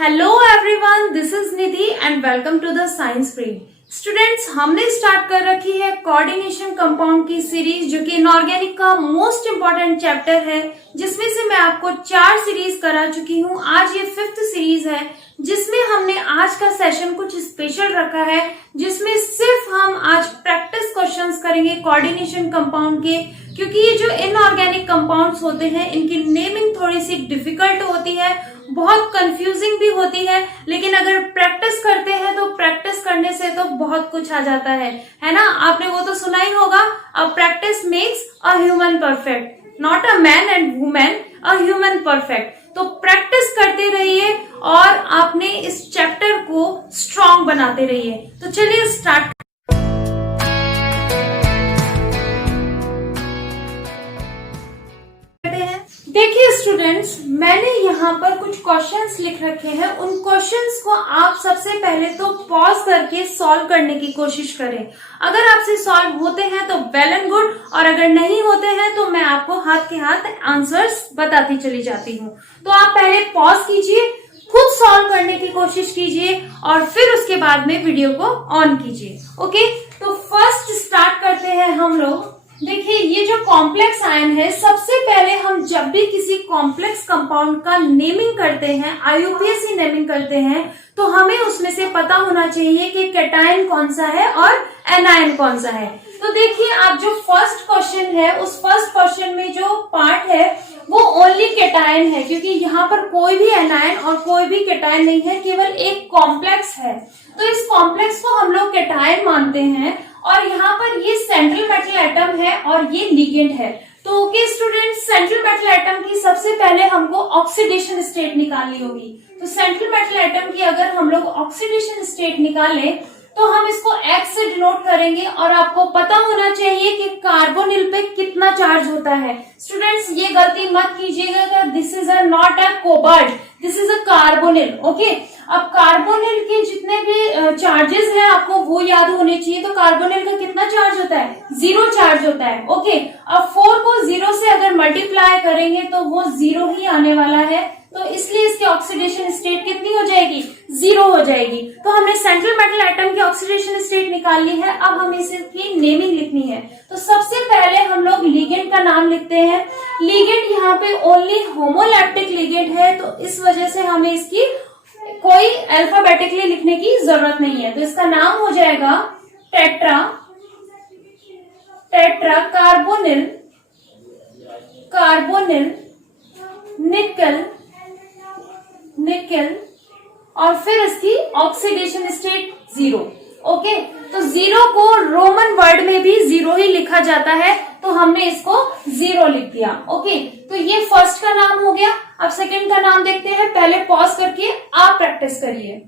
Hello everyone, this is Nidhi and welcome to the science free. Students, हमने start कर रखी है कोऑर्डिनेशन कंपाउंड की सीरीज, जो कि इनऑर्गेनिक का मोस्ट इंपॉर्टेंट चैप्टर है, जिसमें से मैं आपको 4 सीरीज करा चुकी हूँ। आज ये 5th सीरीज है, जिसमें हमने आज का सेशन कुछ स्पेशल रखा है, जिसमें सिर्फ हम आज प्रैक्टिस क्वेश्चंस करेंगे कोऑर्डिनेशन कंपाउंड के, क्योंकि ये जो इनऑर्गेनिक कंपाउंड्स होते हैं इनकी नेमिंग थोड़ी सी डिफिकल्ट होती है, बहुत कंफ्यूजिंग भी होती है, लेकिन अगर प्रैक्टिस करते हैं तो प्रैक्टिस करने से तो बहुत कुछ आ जाता है ना। आपने वो तो सुना ही होगा, a practice makes a human perfect, not a man and women, a human perfect. तो प्रैक्टिस करते रहिए और आपने इस चैप्टर को स्ट्रॉन्ग बनाते रहिए। तो चलिए स्टार्ट। देखिए स्टूडेंट्स, मैंने यहाँ पर कुछ क्वेश्चंस लिख रखे हैं। उन क्वेश्चंस को आप सबसे पहले तो पॉज करके सॉल्व करने की कोशिश करें। अगर आपसे सॉल्व होते हैं तो वेल एंड गुड, और अगर नहीं होते हैं तो मैं आपको हाथ के हाथ आंसर्स बताती चली जाती हूँ। तो आप पहले पॉज कीजिए, खुद सॉल्व करने की कोशिश कीजिए और फिर उसके बाद में वीडियो को ऑन कीजिए। ओके, तो फर्स्ट स्टार्ट करते हैं हम लोग। देखिए, ये जो कॉम्प्लेक्स आयन है, सबसे पहले हम जब भी किसी कॉम्प्लेक्स कंपाउंड का नेमिंग करते हैं, आईयूपीएसी नेमिंग करते हैं, तो हमें उसमें से पता होना चाहिए कि कैटायन कौन सा है और एनायन कौन सा है। तो देखिए, आप जो फर्स्ट क्वेश्चन है, उस फर्स्ट क्वेश्चन में जो पार्ट है वो ओनली कैटायन है, क्योंकि यहाँ पर कोई भी एनायन और कोई भी कैटायन नहीं है, केवल एक कॉम्प्लेक्स है। तो इस कॉम्प्लेक्स को हम लोग कैटायन मानते हैं, और यहाँ पर ये सेंट्रल मेटल एटम है और ये लिगेंड है। तो okay students, central metal atom की सबसे पहले हमको ऑक्सीडेशन स्टेट निकालनी होगी। तो सेंट्रल मेटल एटम की अगर हम लोग ऑक्सीडेशन स्टेट निकालें तो हम इसको X से डिनोट करेंगे, और आपको पता होना चाहिए कि कार्बोनिल पे कितना चार्ज होता है। स्टूडेंट्स, ये गलती मत कीजिएगा, this is not a cobalt, this is a carbonyl. Okay, अब कार्बोनिल के जितने भी चार्जेस हैं आपको वो याद होने चाहिए। तो कार्बोनिल का कितना चार्ज होता है? 0 चार्ज होता है। ओके, अब 4 को 0 से अगर मल्टीप्लाई करेंगे तो वो 0 ही आने वाला है, तो इसलिए इसकी ऑक्सीडेशन स्टेट कितनी हो जाएगी? 0 हो जाएगी। तो हमने सेंट्रल मेटल एटम की ऑक्सीडेशन स्टेट निकाल ली है। अब हमें इसकी नेमिंग लिखनी है। तो सबसे पहले हम लोग लिगेंड का नाम लिखते हैं। लिगेंड यहाँ पे ओनली होमोलैप्टिक लिगेंड है, तो इस वजह से हमें इसकी कोई अल्फाबेटिकली लिखने की जरूरत नहीं है। तो इसका नाम हो जाएगा टेट्रा कार्बोनिल निकल, और फिर इसकी ऑक्सीडेशन स्टेट 0। ओके, तो 0 को रोमन वर्ड में भी 0 ही लिखा जाता है, तो हमने इसको 0 लिख दिया। ओके, तो ये फर्स्ट का नाम हो गया। अब सेकंड का नाम देखते हैं, पहले पॉज करके आप प्रैक्टिस करिए।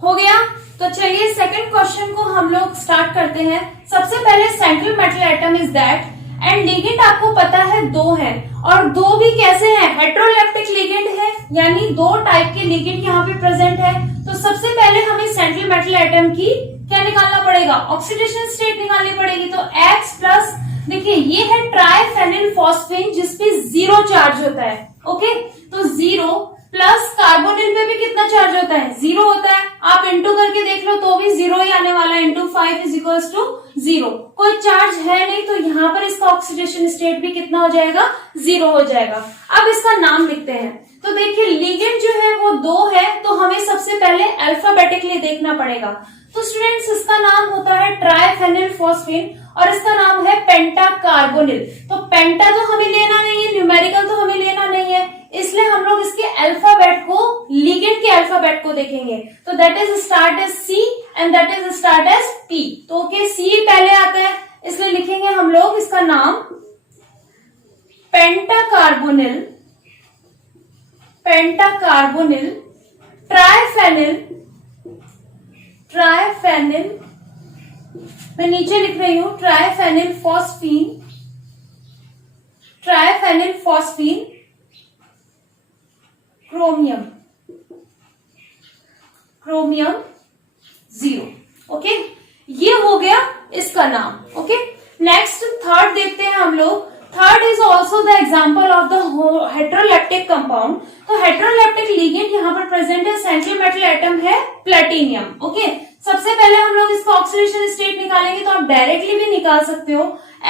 हो गया, तो चलिए सेकंड क्वेश्चन को हम लोग स्टार्ट करते हैं। सबसे पहले central metal atom is that, and ligand आपको पता है 2 है, और 2 भी कैसे हैं? हेट्रोलैप्टिक लिगेंड है, यानी 2 टाइप के लिगेंड यहाँ पे प्रेजेंट है। तो सबसे पहले हमें सेंट्रल मेटल एटम की क्या निकालना पड़ेगा? ऑक्सीडेशन स्टेट निकालनी पड़ेगी। तो X प्लस, देखिए ये है ट्राइफेनिल फॉस्फेन, जिसपे 0 चार्ज होता है। ओके, तो 0 प्लस कार्बोनिल पे भी कितना चार्ज होता है? 0 होता है। आप इंटू करके देख लो तो भी 0 ही आने वाला है। Into 5 is equals to 0। कोई चार्ज है नहीं, तो यहाँ पर इसका ऑक्सीडेशन स्टेट भी कितना हो जाएगा? 0 हो जाएगा। अब इसका नाम लिखते हैं। तो देखिए, लिगेंड जो है वो 2 है, तो हमें सबसे पहले अल्फाबेटिकली देखना पड़ेगा। तो स्टूडेंट्स, इसका नाम होता है ट्राइफेनिल फॉस्फेन, और इसका नाम है पेंटा कार्बोनिल। तो पेंटा तो हमें लेना नहीं है, न्यूमेरिकल तो हमें लेना नहीं है, इसलिए हम लोग इसके अल्फाबेट को, लिगेंड के अल्फाबेट को देखेंगे। तो that is start as C and that is start as P। तो ओके, C पहले आता है, इसलिए लिखेंगे हम लोग इसका नाम पेंटा कार्बोनिल ट्राइफेनिल, मैं नीचे लिख रही हूं, ट्राइफेनिल फॉस्फीन क्रोमियम 0। ओके, ये हो गया इसका नाम। ओके, नेक्स्ट थर्ड देखते हैं हम लोग। Third is also the example of the heteroleptic compound. तो हेट्रोलेप्टिक लिगेंड यहाँ पर प्रेजेंट है, सेंट्रल मेटल एटम है प्लेटिनियम। ओके, सबसे पहले हम लोग इसका ऑक्सीडेशन स्टेट निकालेंगे, तो आप डायरेक्टली भी निकाल सकते हो।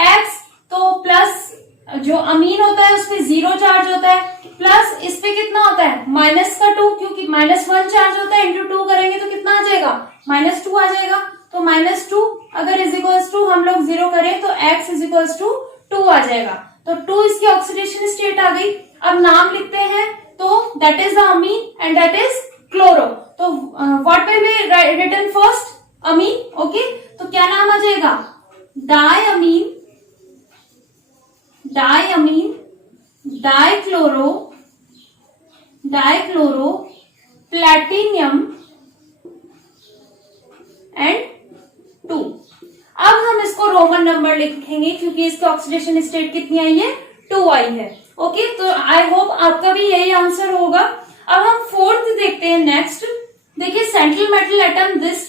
एक्स तो प्लस जो अमीन होता है उसमें 0 चार्ज होता है, प्लस इस पे कितना होता है -2, क्योंकि -1 चार्ज होता है, इंटू 2 करेंगे तो कितना आ जाएगा -2 आ जाएगा। तो -2 अगर इज इक्वल्स टू हम लोग 0 करें तो x इज इक्वल्स टू 2 आ जाएगा। तो 2 इसकी ऑक्सीडेशन स्टेट आ गई। अब नाम लिखते हैं, तो that is the amine and that is chloro. तो what will be written first? Amine. Okay, तो क्या नाम आ जाएगा? Diammine, diammine, dichloro, dichloro platinum and 2। अब हम इसको रोमन नंबर लिखेंगे क्योंकि इसकी ऑक्सीडेशन स्टेट कितनी आई है? 2 आई है। ओके, तो आई होप आपका भी यही आंसर होगा। अब हम फोर्थ देखते हैं। नेक्स्ट देखिए, सेंट्रल मेटल एटम दिस,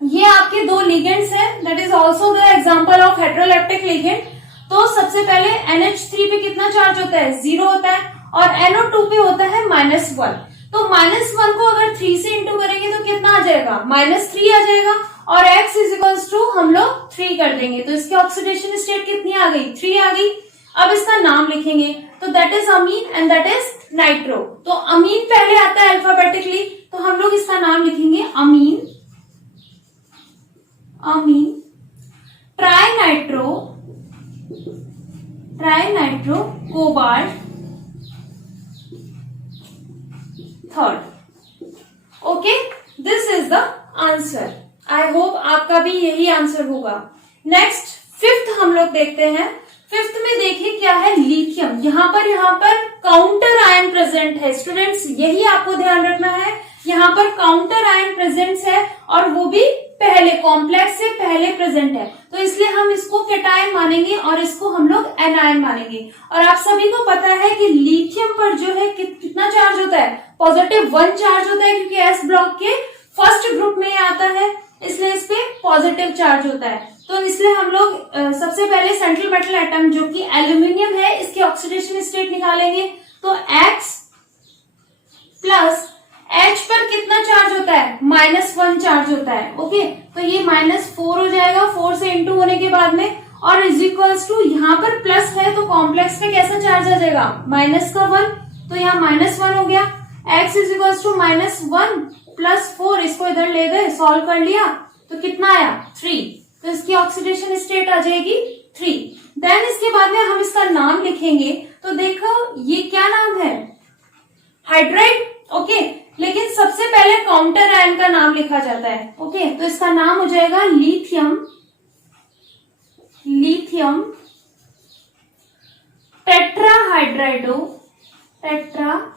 ये आपके दो लिगेंड्स हैं, that is also the example of heteroleptic ligand. तो सबसे पहले NH3 पे कितना चार्ज होता है? 0 होता है, और NO2 पे होता है -1। तो -1 को अगर 3 से इंटू करेंगे तो कितना आ जाएगा? -3 आ जाएगा, और x इज इक्वल्स टू हम लोग 3 कर देंगे, तो इसकी ऑक्सीडेशन स्टेट कितनी आ गई? 3 आ गई। अब इसका नाम लिखेंगे, तो that is amine and that is nitro. तो अमीन पहले आता है अल्फाबेटिकली, तो हम लोग इसका नाम लिखेंगे amine, amine. Trinitro, trinitro cobalt third. Okay, this is the answer. I hope आपका भी यही आंसर होगा। नेक्स्ट फिफ्थ हम लोग देखते हैं। फिफ्थ में देखिए क्या है? लिथियम। यहाँ पर काउंटर आयन प्रेजेंट है स्टूडेंट्स, यही आपको ध्यान रखना है। यहाँ पर काउंटर आयन प्रेजेंट है, और वो भी पहले कॉम्प्लेक्स से पहले प्रेजेंट है, तो इसलिए हम इसको कैटायन मानेंगे और इसको हम लोग एनायन मानेंगे। और आप सभी को पता है कि लिथियम पर जो है कितना चार्ज होता है? +1 चार्ज होता है, क्योंकि एस ब्लॉक के फर्स्ट ग्रुप में आता है, इसलिए इस पे पॉजिटिव चार्ज होता है। तो इसलिए हम लोग सबसे पहले सेंट्रल मेटल एटम जो कि एल्यूमिनियम है, इसकी ऑक्सीडेशन स्टेट निकालेंगे। तो X प्लस H पर कितना चार्ज होता है? -1 चार्ज होता है। ओके, तो ये -4 हो जाएगा 4 से इंटू होने के बाद में, और इज इक्वल्स टू यहाँ पर प्लस है तो कॉम्प्लेक्स पे कैसा चार्ज आ जाएगा? -1, तो यहाँ -1 हो गया। X is equals to -1 plus 4, इसको इधर ले गए, सॉल्व कर लिया, तो कितना आया? 3। तो इसकी ऑक्सीडेशन स्टेट आ जाएगी 3। देन इसके बाद में हम इसका नाम लिखेंगे, तो देखो ये क्या नाम है? हाइड्राइड। ओके, लेकिन सबसे पहले काउंटर आयन का नाम लिखा जाता है। ओके, तो इसका नाम हो जाएगा लिथियम, लिथियम टेट्राहाइड्राइडो, टेट्राहाइड्राइडो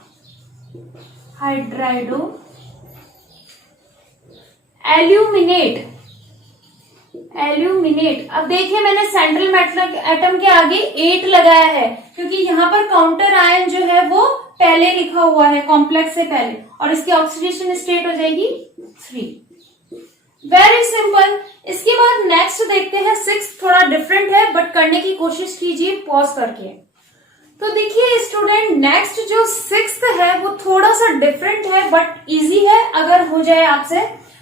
एल्यूमिनेट, एल्यूमिनेट। अब देखिए मैंने सेंट्रल मेटल एटम के आगे 8 लगाया है, क्योंकि यहाँ पर काउंटर आयन जो है वो पहले लिखा हुआ है, कॉम्प्लेक्स से पहले, और इसकी ऑक्सीडेशन स्टेट हो जाएगी 3। Very simple. इसके बाद नेक्स्ट देखते हैं 6, थोड़ा डिफरेंट है बट करने की कोशिश कीजिए पॉज करके। तो देखिए स्टूडेंट, नेक्स्ट जो 6th है वो थोड़ा सा डिफरेंट है बट इजी है अगर हो जाए आपसे।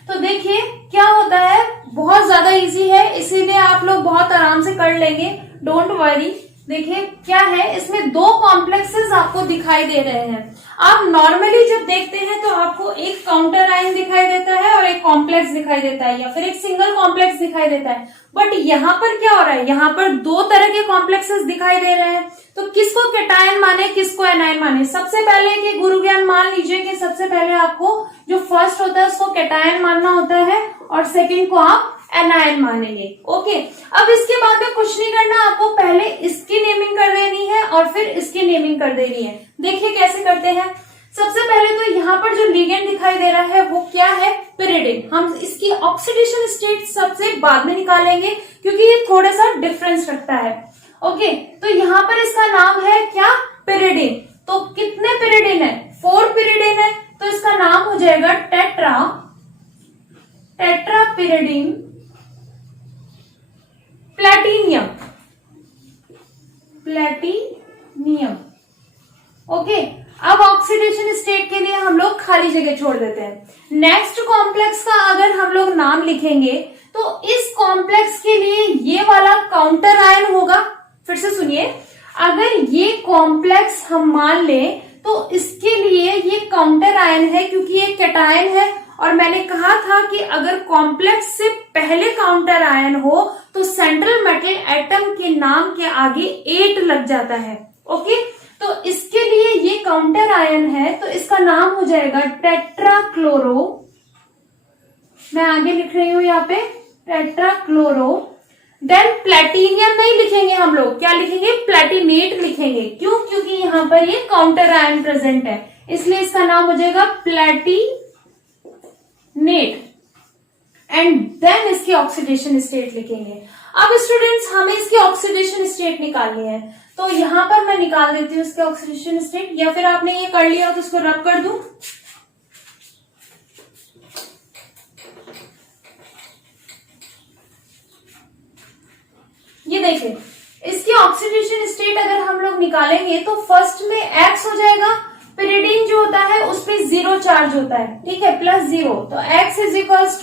तो देखिए क्या होता है, बहुत ज्यादा इजी है, इसीलिए आप लोग बहुत आराम से कर लेंगे, डोंट वरी। देखिए क्या है, इसमें 2 कॉम्प्लेक्सेस आपको दिखाई दे रहे हैं। आप नॉर्मली जब देखते हैं तो आपको एक काउंटर आयन दिखाई देता है और एक कॉम्प्लेक्स दिखाई देता है, या फिर एक सिंगल कॉम्प्लेक्स दिखाई देता है। बट यहाँ पर क्या हो रहा है, यहाँ पर 2 तरह के कॉम्प्लेक्सेस दिखाई दे रहे हैं। तो किसको कैटायन माने, किसको एनायन माने? सबसे पहले कि गुरु ज्ञान मान लीजिए कि सबसे पहले आपको जो फर्स्ट होता है उसको कैटायन मानना होता है, और सेकंड को आप एनायन मानेंगे। ओके, अब इसके बाद में कुछ नहीं करना, आपको पहले इसकी नेमिंग कर देनी है और फिर इसकी नेमिंग कर देनी है। देखिए कैसे करते हैं। सबसे पहले तो यहाँ पर जो लिगेंड दिखाई दे रहा है वो क्या है? पिरिडिन। हम इसकी ऑक्सीडेशन स्टेट सबसे बाद में निकालेंगे क्योंकि ये थोड़ा सा डिफरेंस रखता है। ओके, तो यहाँ पर इसका नाम है क्या? पिरिडिन। तो कितने पिरिडिन है? 4 पिरिडिन है, तो इसका नाम हो जाएगा टेट्रापिरिडिन प्लैटिनियम। प्लेटिनियम। ओके, अब ऑक्सीडेशन स्टेट के लिए हम लोग खाली जगह छोड़ देते हैं। नेक्स्ट कॉम्प्लेक्स का अगर हम लोग नाम लिखेंगे तो इस कॉम्प्लेक्स के लिए ये वाला काउंटर आयन होगा। फिर से सुनिए, अगर ये कॉम्प्लेक्स हम मान लें तो इसके लिए ये काउंटर आयन है क्योंकि ये कैटायन है, और मैंने कहा था कि अगर कॉम्प्लेक्स से पहले काउंटर आयन हो तो सेंट्रल मेटल एटम के नाम के आगे 8 लग जाता है। ओके, तो इसके लिए ये काउंटर आयन है तो इसका नाम हो जाएगा टेट्राक्लोरो। मैं आगे लिख रही हूं यहाँ पे टेट्राक्लोरो। देन प्लेटिनियम नहीं लिखेंगे हम लोग, क्या लिखेंगे? प्लेटिनेट लिखेंगे। क्यों? क्योंकि यहाँ पर ये काउंटर आयन प्रेजेंट है, इसलिए इसका नाम हो जाएगा प्लेटिनेट। एंड देन इसकी ऑक्सीडेशन स्टेट लिखेंगे। अब स्टूडेंट्स हमें इसकी ऑक्सीडेशन स्टेट निकालनी है, तो यहां पर मैं निकाल देती हूँ इसके ऑक्सीडेशन स्टेट, या फिर आपने ये कर लिया तो इसको रब कर दूं। ये देखिए, इसकी ऑक्सीडेशन स्टेट अगर हम लोग निकालेंगे तो फर्स्ट में X हो जाएगा, पिरिडीन जो होता है उस पे 0 चार्ज होता है, ठीक है, +0, तो X इज इक्वल्स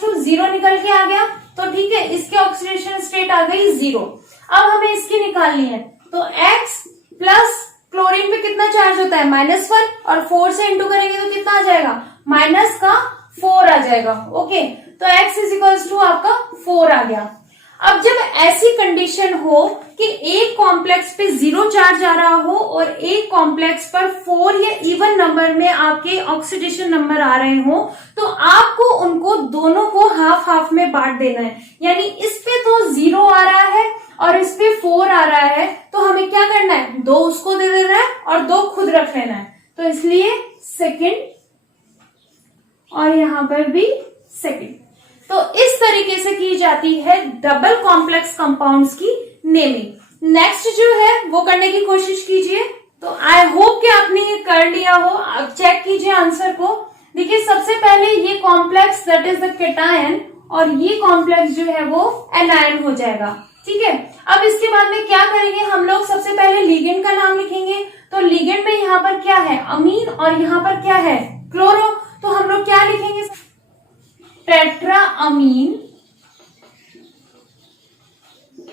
टू 0 निकल के आ गया। तो ठीक है, इसकी ऑक्सीडेशन स्टेट आ गई 0। अब हमें इसकी निकालनी है, तो X प्लस क्लोरीन पे कितना चार्ज होता है? -1, और 4 से इंटू करेंगे तो कितना आ जाएगा? -4 आ जाएगा। ओके, तो X इज इक्वल्स टू आपका 4 आ गया। अब जब ऐसी कंडीशन हो कि एक कॉम्प्लेक्स पे 0 चार्ज आ रहा हो और एक कॉम्प्लेक्स पर 4 या इवन नंबर में आपके ऑक्सीडेशन नंबर आ रहे हो, तो आपको उनको दोनों को हाफ हाफ में बांट देना है। यानी इस पे तो 0 आ रहा है और इस पे 4 आ रहा है, तो हमें क्या करना है? 2 उसको दे देना है और 2 खुद रख लेना है। तो इसलिए सेकंड, और यहां पर भी सेकंड। तो इस तरीके से की जाती है डबल कॉम्प्लेक्स कंपाउंड्स की नेमिंग। नेक्स्ट जो है वो करने की कोशिश कीजिए। तो आई होप कि आपने ये कर लिया हो। अब चेक कीजिए आंसर को। देखिए, सबसे पहले ये complex that is the cation, और ये कॉम्प्लेक्स जो है वो एनायन हो जाएगा। ठीक है, अब इसके बाद में क्या करेंगे हम लोग? सबसे पहले लिगेंड का नाम लिखेंगे। तो लिगेंड में यहाँ पर क्या है? अमीन, और यहाँ पर क्या है? क्लोरो। तो हम लोग क्या लिखेंगे? Tetra amine.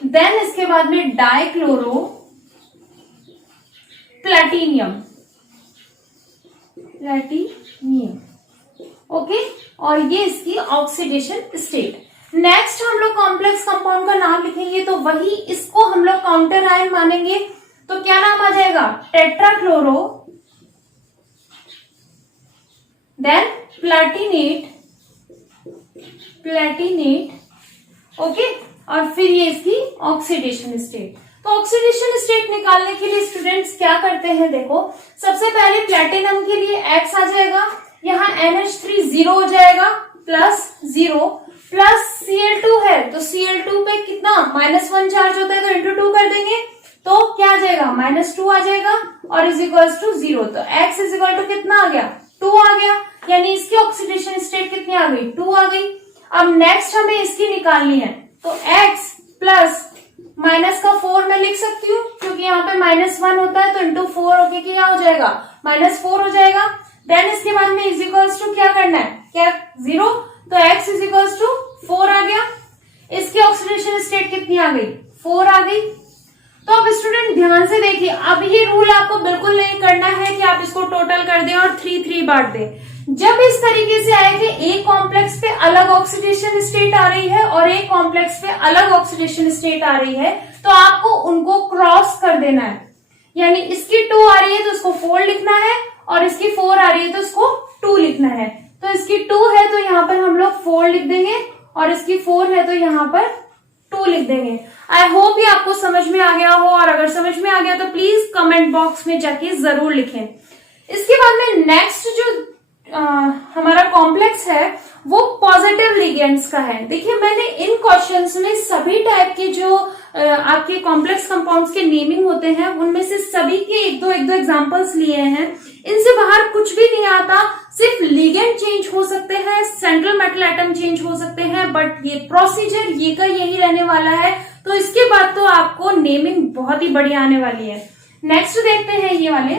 देन इसके बाद में डाइक्लोरो प्लेटिनियम। ओके, और ये इसकी ऑक्सीडेशन स्टेट। नेक्स्ट हम लोग कॉम्प्लेक्स कंपाउंड का नाम लिखेंगे, तो वही इसको हम लोग काउंटर आयन मानेंगे। तो क्या नाम आ जाएगा? टेट्राक्लोरो, देन प्लेटिनेट, ओके, और फिर ये इसकी ऑक्सीडेशन स्टेट। तो ऑक्सीडेशन स्टेट निकालने के लिए स्टूडेंट्स क्या करते हैं? देखो, सबसे पहले प्लेटिनम के लिए X आ जाएगा, यहाँ NH3 0 हो जाएगा, +0, प्लस Cl2 है, तो Cl2 पे कितना? -1 चार्ज होता है, तो इंटू 2 कर देंगे, तो क्या आ जाएगा? -2 आ जाएगा, और इज इक्वल्स टू 0। तो X इज इक्वल टू कितना आ गया? 2 आ गया। यानी इसकी ऑक्सीडेशन स्टेट कितनी आ गई? 2 आ गई। अब नेक्स्ट हमें इसकी निकालनी है, तो X प्लस माइनस का 4 मैं लिख सकती हूँ, क्योंकि यहाँ पे -1 होता है, तो इंटू 4 होके क्या हो जाएगा? -4 हो जाएगा। देन इसके बाद में इज इक्वल्स टू क्या करना है? क्या? 0। तो X इज इक्वल्स टू 4 आ गया। इसकी ऑक्सीडेशन स्टेट कितनी आ गई? 4 आ गई। तो अब स्टूडेंट ध्यान से देखिए, अब ये रूल आपको बिल्कुल नहीं करना है कि आप इसको टोटल कर दें और 3 बांट दें। जब इस तरीके से आए कि एक कॉम्प्लेक्स पे अलग ऑक्सीडेशन स्टेट आ रही है और एक कॉम्प्लेक्स पे अलग ऑक्सीडेशन स्टेट आ रही है, तो आपको उनको क्रॉस कर देना है। यानी इसकी 2 आ रही है तो इसको 4 लिखना है, और इसकी 4 आ रही है तो इसको 2 लिखना है। तो इसकी 2 है तो यहाँ पर हम लोग 4 लिख देंगे, और इसकी 4 है तो यहाँ पर 2 लिख देंगे। आई होप ये आपको समझ में आ गया हो, और अगर समझ में आ गया तो प्लीज कमेंट बॉक्स में जाके जरूर लिखें। इसके बाद में नेक्स्ट जो हमारा कॉम्प्लेक्स है वो पॉजिटिव लिगेंड्स का है। देखिए, मैंने इन क्वेश्चंस में सभी टाइप के जो आपके कॉम्प्लेक्स कंपाउंड्स के नेमिंग होते हैं उनमें से सभी के एक दो एग्जांपल्स लिए हैं। इनसे बाहर कुछ भी नहीं आता, सिर्फ लिगेंड चेंज हो सकते हैं, सेंट्रल मेटल एटम चेंज हो सकते हैं, बट ये प्रोसीजर ये का यही रहने वाला है। तो इसके बाद तो आपको नेमिंग बहुत ही बढ़िया आने वाली है। नेक्स्ट देखते हैं ये वाले।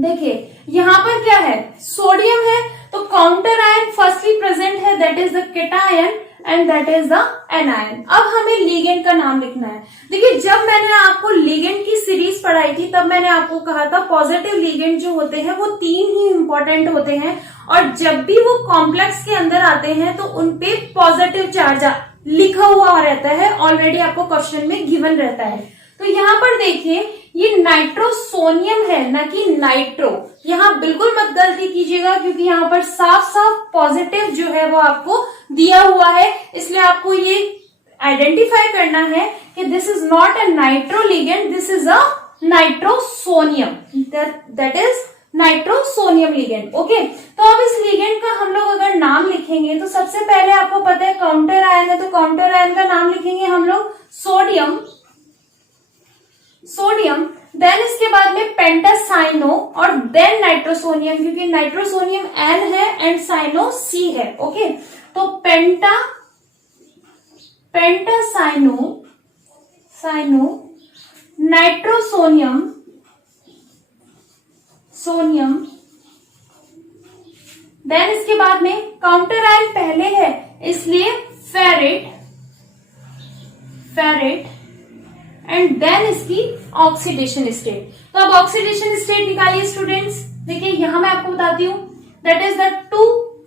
देखिए यहाँ पर क्या है, सोडियम है, तो काउंटर आयन फर्स्टली प्रेजेंट है, that is the cation and that is the anion. अब हमें लिगेंड का नाम लिखना है। देखिए जब मैंने आपको लिगेंड की सीरीज पढ़ाई थी तब मैंने आपको कहा था पॉजिटिव लिगेंड जो होते हैं वो 3 ही इंपॉर्टेंट होते हैं, और जब भी वो कॉम्प्लेक्स के अंदर आते हैं तो उनपे पॉजिटिव चार्ज लिखा हुआ रहता है, ऑलरेडी आपको क्वेश्चन में गिवन रहता है। तो यहाँ पर देखिए ये नाइट्रोसोनियम है, ना कि नाइट्रो। यहाँ बिल्कुल मत गलती कीजिएगा क्योंकि यहाँ पर साफ साफ पॉजिटिव जो है वो आपको दिया हुआ है, इसलिए आपको ये आइडेंटिफाई करना है कि this is not a nitro ligand, this is a nitrosonium, that is nitrosonium ligand. Okay, तो अब इस लिगेंड का हम लोग अगर नाम लिखेंगे तो सबसे पहले आपको पता है काउंटर आयन है, तो काउंटर आयन का नाम लिखेंगे हम लोग सोडियम, देन इसके बाद में पेंटासाइनो और देन नाइट्रोसोनियम, क्योंकि नाइट्रोसोनियम एन है एंड साइनो सी है। ओके, तो पेंटासाइनो नाइट्रोसोनियम देन इसके बाद में काउंटर आयन पहले है इसलिए फेरेट एंड देन इसकी ऑक्सीडेशन स्टेट। तो अब ऑक्सीडेशन स्टेट निकालिए स्टूडेंट्स। देखिए यहां मैं आपको बताती हूँ, that is the 2,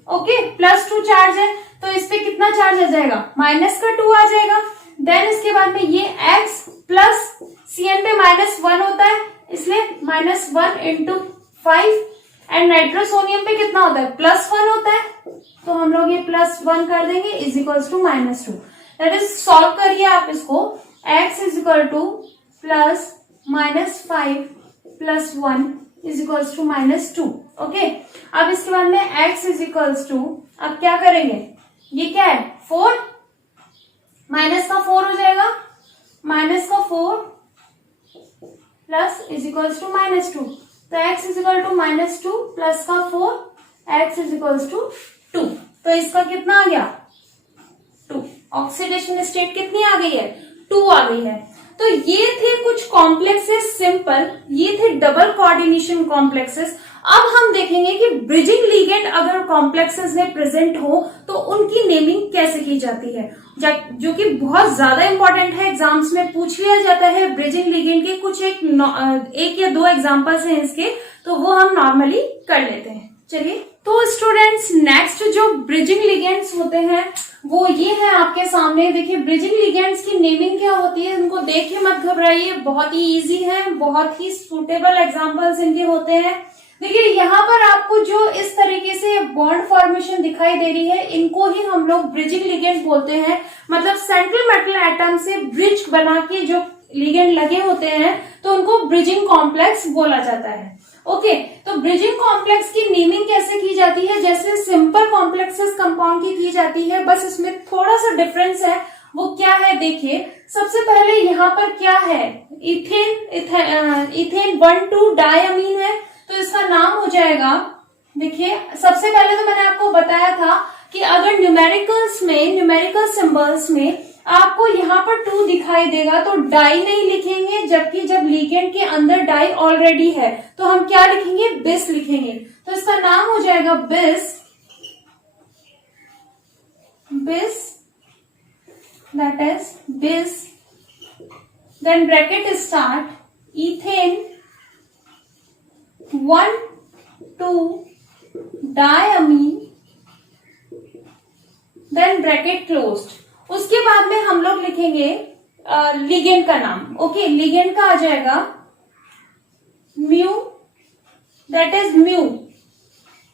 okay, +2 charge है, तो इस पे कितना चार्ज आ जाएगा, -2 आ जाएगा। देन इसके बाद में ये X प्लस Cn पे -1 होता है, इसलिए -1 × 5, एंड नाइट्रोसोनियम पे कितना होता है, +1 होता है, तो हम लोग ये +1 कर देंगे is equals to -2। That is solve करिए आप इसको, x is equal to plus -5 + 1 is equals to -2। Okay, अब इसके बाद में x इज इक्वल्स टू, अब क्या करेंगे, ये क्या है 4, -4 हो जाएगा, -4 प्लस इज इक्वल्स टू -2, तो x is equal to -2 plus का 4, x इज इक्वल्स टू 2, तो इसका कितना आ गया 2। ऑक्सीडेशन स्टेट कितनी आ गई है, 2 आ गई है। तो ये थे कुछ कॉम्प्लेक्सेस सिंपल, ये थे डबल कोऑर्डिनेशन कॉम्प्लेक्सेस। अब हम देखेंगे कि ब्रिजिंग लिगेंड अगर कॉम्प्लेक्सेस में प्रेजेंट हो तो उनकी नेमिंग कैसे की जाती है, जो कि बहुत ज्यादा इंपॉर्टेंट है, एग्जाम्स में पूछ लिया जाता है। ब्रिजिंग लिगेंड के कुछ एक या 2 एग्जाम्पल्स हैं इसके, तो वो हम नॉर्मली कर लेते हैं। चलिए, तो स्टूडेंट्स नेक्स्ट जो ब्रिजिंग लिगेंड्स होते हैं वो ये है आपके सामने। देखिए ब्रिजिंग लिगेंड्स की नेमिंग क्या होती है, इनको देख के मत घबराइए, बहुत ही इजी है, बहुत ही सुटेबल एग्जांपल्स इनके होते हैं। देखिए यहाँ पर आपको जो इस तरीके से बॉन्ड फॉर्मेशन दिखाई दे रही है, इनको ही हम लोग ब्रिजिंग लिगेंड बोलते हैं। मतलब सेंट्रल मेटल एटम से ब्रिज बना के जो लिगेंड लगे होते हैं तो उनको ब्रिजिंग कॉम्प्लेक्स बोला जाता है। ओके, तो ब्रिजिंग कॉम्प्लेक्स की नेमिंग कैसे की जाती है, जैसे सिंपल कॉम्प्लेक्सेस कंपाउंड की जाती है, बस इसमें थोड़ा सा डिफरेंस है। वो क्या है, देखिए सबसे पहले यहाँ पर क्या है, इथेन 1,2 डायमीन है, तो इसका नाम हो जाएगा, देखिए सबसे पहले तो मैंने आपको बताया था कि अगर न्यूमेरिकल सिंबल्स में आपको यहाँ पर 2 दिखाई देगा तो डाई नहीं लिखेंगे, जबकि जब लिगेंड के अंदर डाई ऑलरेडी है तो हम क्या लिखेंगे, बिस लिखेंगे। तो इसका नाम हो जाएगा bis, that is bis, then bracket start, ethane 1,2 diamine, then bracket closed. उसके बाद में हम लोग लिखेंगे लिगेंड का नाम। ओके, लिगेंड का आ जाएगा म्यू, दैट इज म्यू,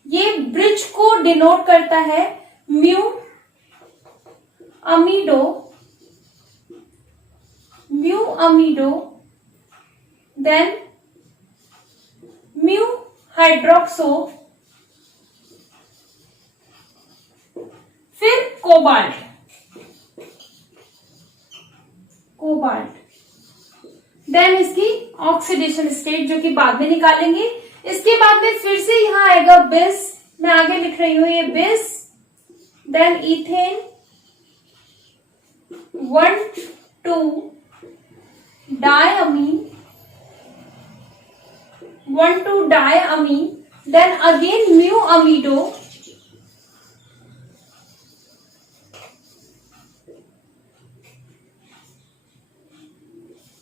ये ब्रिज को डिनोट करता है, म्यू अमीडो, देन म्यू हाइड्रोक्सो, फिर कोबाल्ट, देन इसकी ऑक्सीडेशन स्टेट जो कि बाद में निकालेंगे। इसके बाद में फिर से यहाँ आएगा बिस, मैं आगे लिख रही हूं ये bis, then ethane, 1,2-diamine, 1,2-diamine, then again mu amido,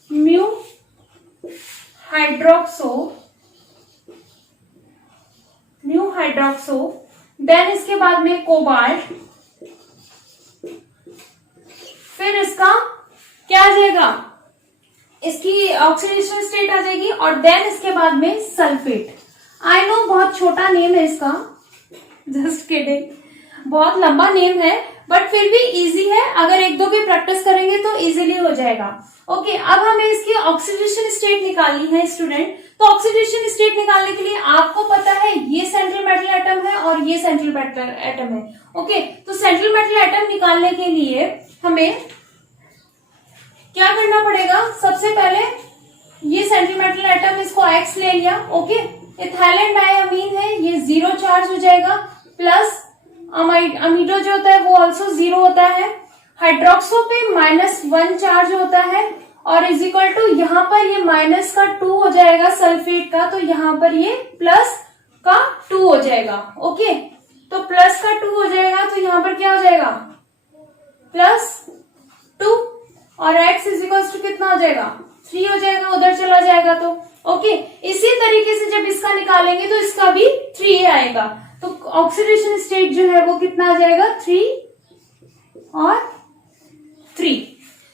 mu hydroxo, then इसके बाद में कोबाल्ट, फिर इसका क्या आ जाएगा, इसकी ऑक्सीडेशन स्टेट आ जाएगी, और देन इसके बाद में सल्फेट। आई नो बहुत छोटा नेम है इसका, जस्ट किडिंग, बहुत लंबा नेम है, बट फिर भी इजी है, अगर एक दो की प्रैक्टिस करेंगे तो इजीली हो जाएगा। ओके, अब हमें इसकी ऑक्सीडेशन स्टेट निकालनी है स्टूडेंट। तो ऑक्सीडेशन स्टेट निकालने के लिए आपको पता है ये सेंट्रल मेटल एटम है और ये सेंट्रल मेटल एटम है। ओके, तो सेंट्रल मेटल एटम निकालने के लिए हमें क्या करना पड़ेगा, सबसे पहले ये सेंट्रल मेटल एटम, इसको X ले लिया। ओके, इथाइलिन डायमीन है, ये 0 चार्ज हो जाएगा, प्लस अमीडो जो होता है वो ऑल्सो 0 होता है, हाइड्रोक्सो पे -1 चार्ज होता है, और इज इक्वल टू यहाँ पर ये -2 हो जाएगा सल्फेट का, तो यहाँ पर ये +2 हो जाएगा। ओके, तो +2 हो जाएगा, तो यहाँ पर क्या हो जाएगा, +2, और x इज इक्वल टू कितना हो जाएगा, 3 हो जाएगा, उधर चला जाएगा। तो ओके, इसी तरीके से जब इसका निकालेंगे तो इसका भी 3 आएगा, तो ऑक्सीडेशन स्टेट जो है वो कितना आ जाएगा, 3 और 3।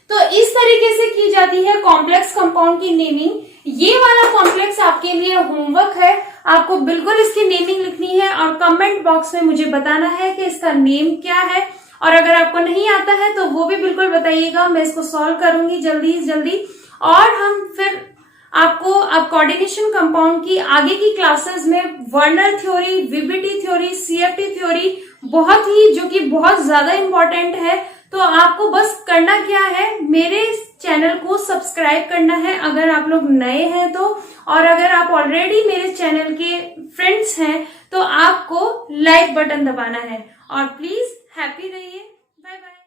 तो इस तरीके से की जाती है कॉम्प्लेक्स कंपाउंड की नेमिंग। ये वाला कॉम्प्लेक्स आपके लिए होमवर्क है, आपको बिल्कुल इसकी नेमिंग लिखनी है और कमेंट बॉक्स में मुझे बताना है कि इसका नेम क्या है, और अगर आपको नहीं आता है तो वो भी बिल्कुल बताइएगा, मैं इसको सॉल्व करूंगी जल्दी जल्दी। और हम फिर आपको अब कोऑर्डिनेशन कंपाउंड की आगे की क्लासेस में Werner theory, VBT theory, CFT theory बहुत ही, जो कि बहुत ज्यादा इंपॉर्टेंट है, तो आपको बस करना क्या है, मेरे चैनल को सब्सक्राइब करना है अगर आप लोग नए हैं तो, और अगर आप ऑलरेडी मेरे चैनल के फ्रेंड्स हैं तो आपको लाइक बटन दबाना है, और प्लीज हैप्पी रहिए, बाय बाय।